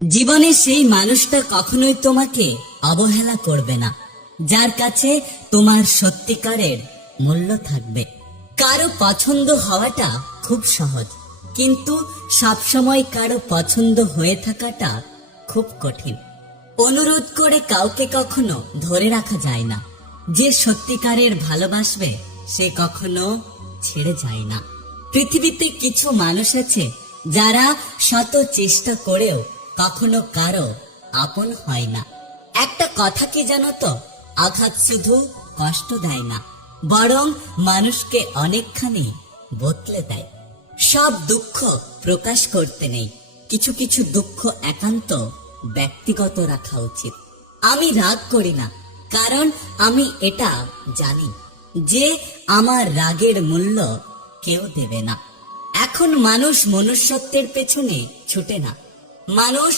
জীবনে সেই মানুষটা কখনোই তোমাকে অবহেলা করবে না, যার কাছে তোমার সত্যিকারের মূল্য থাকবে। কারো পছন্দ হওয়াটা খুব সহজ, কিন্তু সবসময় কারো পছন্দ হয়ে থাকাটা খুব কঠিন। অনুরোধ করে কাউকে কখনো ধরে রাখা যায় না। যে সত্যিকারের ভালোবাসবে সে কখনো ছেড়ে যায় না। পৃথিবীতে কিছু মানুষ আছে যারা শত চেষ্টা করেও কখনো কারো আপন হয় না। একটা কথা কি জানো তো, আঘাত শুধু কষ্ট দেয় না, বরং মানুষকে অনেকখানি বদলে দেয়। সব দুঃখ প্রকাশ করতে নেই, কিছু কিছু দুঃখ একান্ত ব্যক্তিগত রাখা উচিত। আমি রাগ করি না, কারণ আমি এটা জানি যে আমার রাগের মূল্য কেউ দেবে না। এখন মানুষ মনুষ্যত্বের পেছনে ছুটে না, মানুষ